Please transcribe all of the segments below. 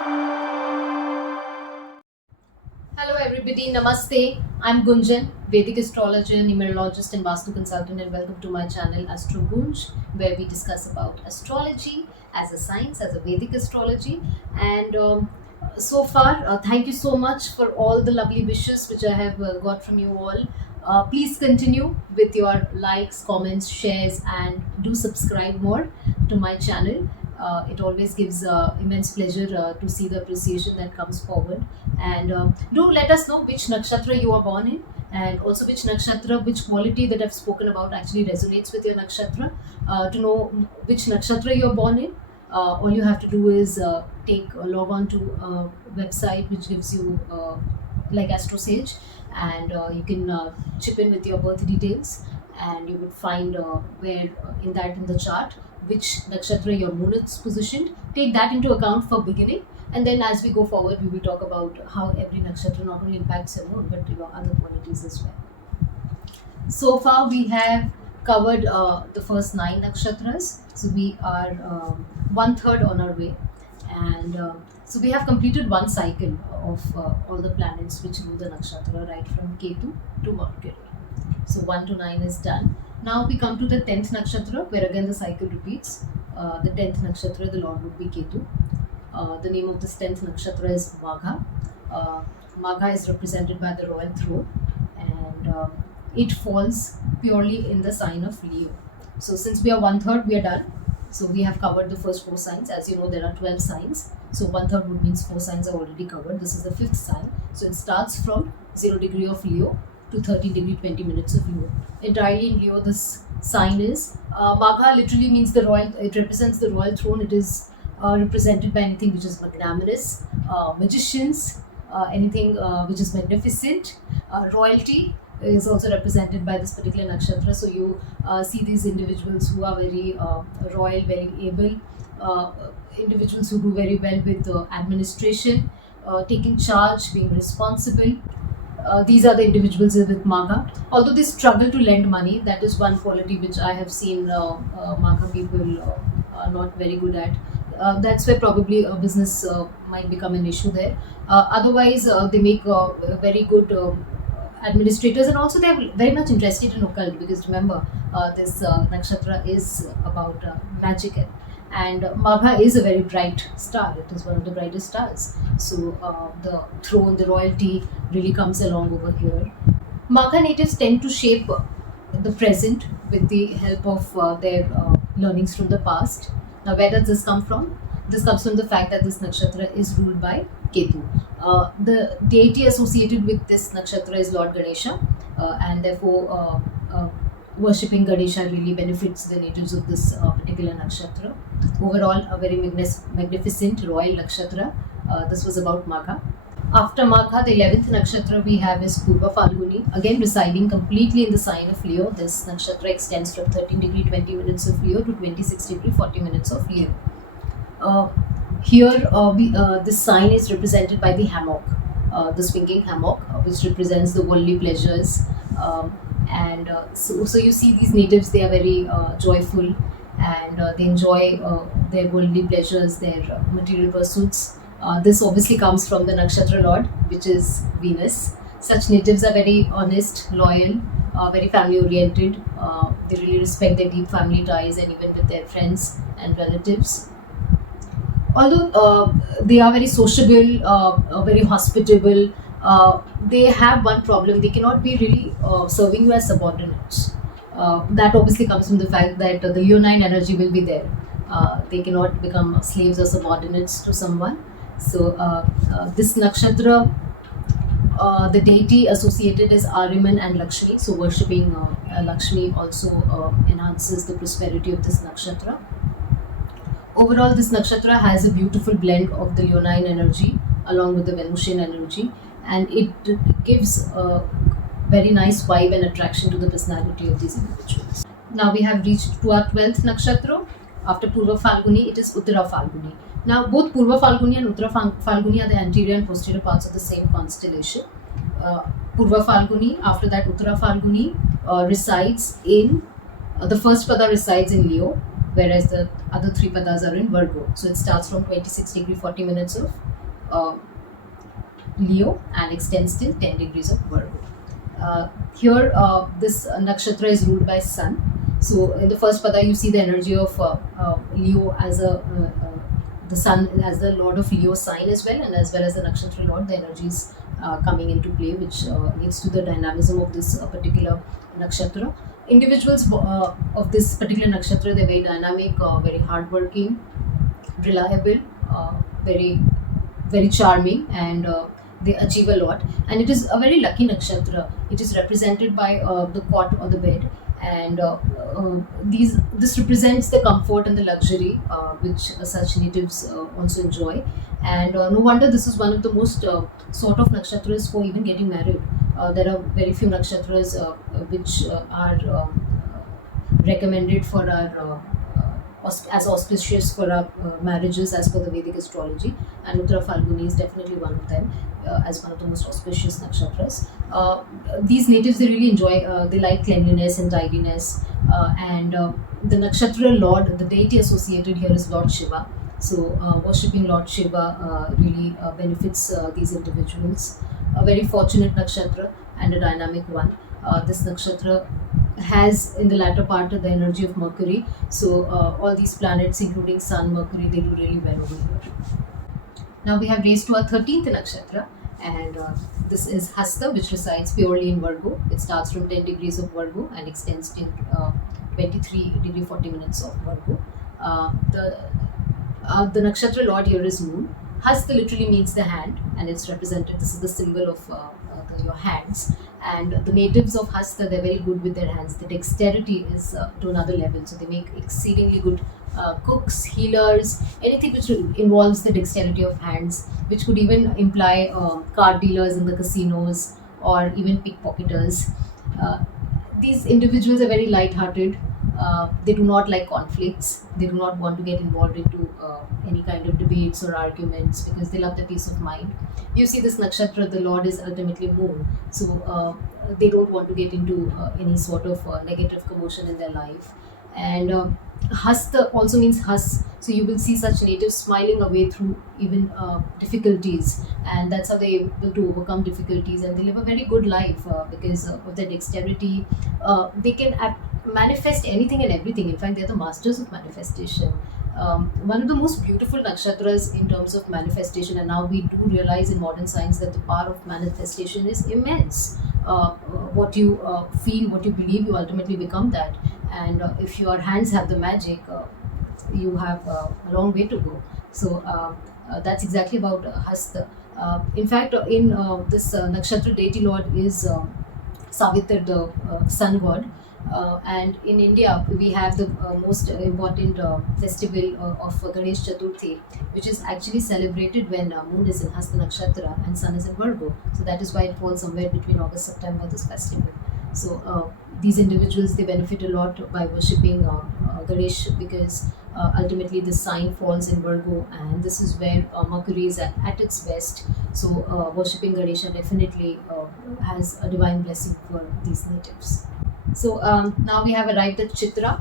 Hello everybody, Namaste. I'm Gunjan, Vedic astrologer, numerologist and Vastu consultant, and welcome to my channel Astro Gunj, where we discuss about astrology as a science, as a Vedic astrology. And so far, thank you so much for all the lovely wishes which I have got from you all. Please continue with your likes, comments, shares, and do subscribe more to my channel. It always gives immense pleasure to see the appreciation that comes forward. And do let us know which nakshatra you are born in, and also which nakshatra, which quality that I've spoken about actually resonates with your nakshatra. To know which nakshatra you're born in, all you have to do is take log on to a website which gives you like AstroSage, and you can chip in with your birth details, and you would find where in the chart which nakshatra your moon is positioned. Take that into account for beginning, and then as we go forward, we will talk about how every nakshatra not only impacts your moon but your other qualities as well. So far, we have covered the first nine nakshatras, so we are one third on our way, and so we have completed one cycle of all the planets which rule the nakshatra, right from Ketu to Mercury. So 1 to 9 is done. Now we come to the 10th nakshatra, where again the cycle repeats. The 10th nakshatra, the Lord would be Ketu. The name of this 10th nakshatra is Magha. Magha is represented by the royal throne, and it falls purely in the sign of Leo. So since we are one third, we are done. So we have covered the first four signs. As you know, there are 12 signs. So one third would means four signs are already covered. This is the fifth sign. So it starts from 0 degree of Leo to 13 degree 20 minutes of Leo. Entirely in Leo, this sign is Magha. Literally means the royal. It represents the royal throne. It is represented by anything which is magnanimous, magicians, anything which is magnificent. Royalty is also represented by this particular nakshatra. So you see these individuals who are very royal, very able, individuals who do very well with administration, taking charge, being responsible. These are the individuals with Magha. Although they struggle to lend money, that is one quality which I have seen Magha people are not very good at. That's where probably a business might become an issue there. Otherwise, they make very good administrators, and also they're very much interested in occult, because remember, this nakshatra is about magic, and Magha is a very bright star. It is one of the brightest stars. So the throne, the royalty really comes along over here. Magha natives tend to shape the present with the help of their learnings from the past. Now, where does this come from? This comes from the fact that this nakshatra is ruled by Ketu. The deity associated with this nakshatra is Lord Ganesha, and therefore worshipping Ganesha really benefits the natives of this particular nakshatra. Overall, a very magnificent royal nakshatra. This was about Magha. After Magha, the 11th nakshatra we have is Purva Falguni, again residing completely in the sign of Leo. This nakshatra extends from 13 degree 20 minutes of Leo to 26 degree 40 minutes of Leo. Here, this sign is represented by the hammock, the swinging hammock, which represents the worldly pleasures. So you see these natives, they are very joyful, and they enjoy their worldly pleasures, their material pursuits. This obviously comes from the nakshatra lord, which is Venus. Such natives are very honest, loyal, very family oriented. They really respect their deep family ties, and even with their friends and relatives. Although they are very sociable, very hospitable, they have one problem: they cannot be really serving you as subordinates. That obviously comes from the fact that the leonine energy will be there. They cannot become slaves or subordinates to someone. So this nakshatra, the deity associated is Ariman and Lakshmi. So worshipping Lakshmi also enhances the prosperity of this nakshatra. Overall, this nakshatra has a beautiful blend of the leonine energy along with the Venusian energy, and it gives a very nice vibe and attraction to the personality of these individuals. Now we have reached to our 12th nakshatra. After Purva Falguni, it is Uttara Falguni. Now, both Purva Falguni and Uttara Falguni are the anterior and posterior parts of the same constellation. Purva Falguni, after that Uttara Falguni, resides in the first pada resides in Leo, whereas the other three padas are in Virgo. So it starts from 26 degree 40 minutes of uh, Leo and extends till 10 degrees of Virgo. Here, this nakshatra is ruled by Sun. So in the first pada, you see the energy of Leo as the Sun as the Lord of Leo sign as well as the nakshatra Lord. The energies coming into play, which leads to the dynamism of this particular nakshatra. Individuals of this particular nakshatra, they're very dynamic, very hardworking, reliable, very very charming, and they achieve a lot. And it is a very lucky nakshatra. It is represented by the cot or the bed, and these this represents the comfort and the luxury which such natives also enjoy. And no wonder this is one of the most sort of nakshatras for even getting married. There are very few nakshatras which are recommended for our as auspicious for our marriages as per the Vedic astrology, and Uttara Falguni is definitely one of them as one of the most auspicious nakshatras. These natives, they really enjoy, they like cleanliness and tidiness, and the nakshatra lord, the deity associated here is Lord Shiva. So worshipping Lord Shiva really benefits these individuals. A very fortunate nakshatra and a dynamic one. This nakshatra has in the latter part the energy of Mercury. So all these planets, including Sun, Mercury, they do really well over here. Now we have raised to our 13th nakshatra, and this is Hasta, which resides purely in Virgo. It starts from 10 degrees of Virgo and extends to 23 degree 40 minutes of Virgo. The nakshatra lord here is Moon. Hasta literally means the hand, and it's represented. This is the symbol of your hands. And the natives of Hasta, they're very good with their hands. The dexterity is to another level. So they make exceedingly good cooks, healers, anything which involves the dexterity of hands, which could even imply card dealers in the casinos or even pickpocketers. Uh, these individuals are very light-hearted. They do not like conflicts. They do not want to get involved into any kind of debates or arguments because they love the peace of mind. You see, this nakshatra, the Lord is ultimately Moon, so they don't want to get into any sort of negative commotion in their life. And Hasta also means hus, so you will see such natives smiling away through even difficulties, and that's how they're able to overcome difficulties, and they live a very good life because of their dexterity. They can manifest anything and everything. In fact, they're the masters of manifestation. One of the most beautiful nakshatras in terms of manifestation, and now we do realize in modern science that the power of manifestation is immense. What you feel, what you believe, you ultimately become that. And if your hands have the magic, you have a long way to go. So that's exactly about Hasta. In fact, in this nakshatra deity lord is Savitr, the sun god. And in India, we have the most important festival of Ganesh Chaturthi, which is actually celebrated when moon is in Hasta Nakshatra and sun is in Virgo. So that is why it falls somewhere between August September, this festival. So these individuals, they benefit a lot by worshipping Ganesh because ultimately the sign falls in Virgo, and this is where Mercury is at its best. So worshipping Ganesha definitely has a divine blessing for these natives. So now we have arrived at Chitra.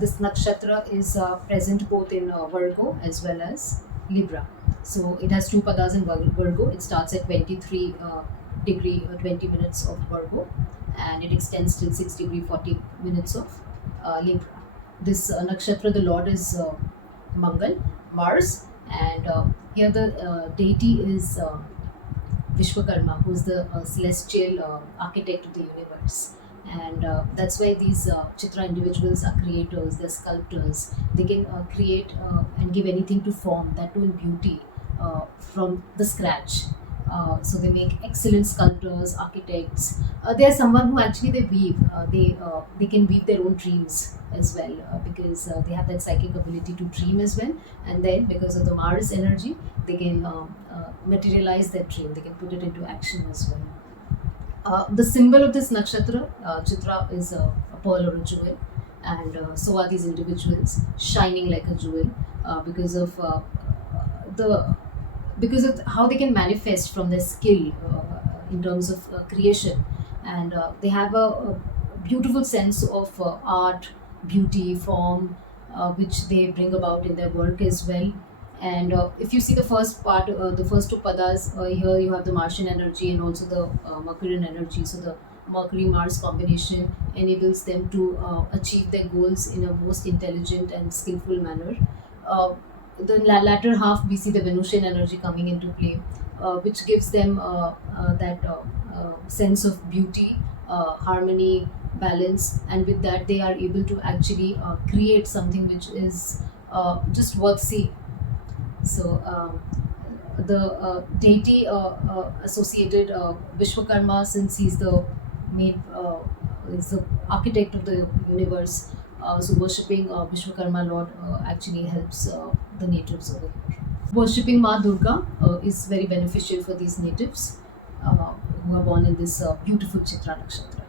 This nakshatra is present both in Virgo as well as Libra. So it has two padas in Virgo. It starts at 23 degree 20 minutes of Virgo, and it extends till 6 degree 40 minutes of Libra. This nakshatra, the lord is Mangal, Mars, and here the deity is Vishwakarma, who is the celestial architect of the universe. And that's why these Chitra individuals are creators, they're sculptors. They can create and give anything to form, that too in beauty, from the scratch. So they make excellent sculptors, architects. They are someone who actually they weave. They can weave their own dreams as well because they have that psychic ability to dream as well. And then because of the Mars energy, they can materialize that dream. They can put it into action as well. The symbol of this nakshatra, Chitra, is a pearl or a jewel, and so are these individuals shining like a jewel because of the because of how they can manifest from their skill in terms of creation, and they have a beautiful sense of art, beauty, form, which they bring about in their work as well. And if you see the first part, the first two padas, here you have the Martian energy and also the Makurian energy. So the Mercury Mars combination enables them to achieve their goals in a most intelligent and skillful manner. Uh, the latter half, we see the Venusian energy coming into play, which gives them that sense of beauty, harmony, balance, and with that, they are able to actually create something which is just worth seeing. So the deity associated Vishwakarma, since he's the main is the architect of the universe. So worshipping Vishwakarma Lord actually helps the natives over here. Worshipping Ma Durga is very beneficial for these natives who are born in this beautiful Chitra Nakshatra.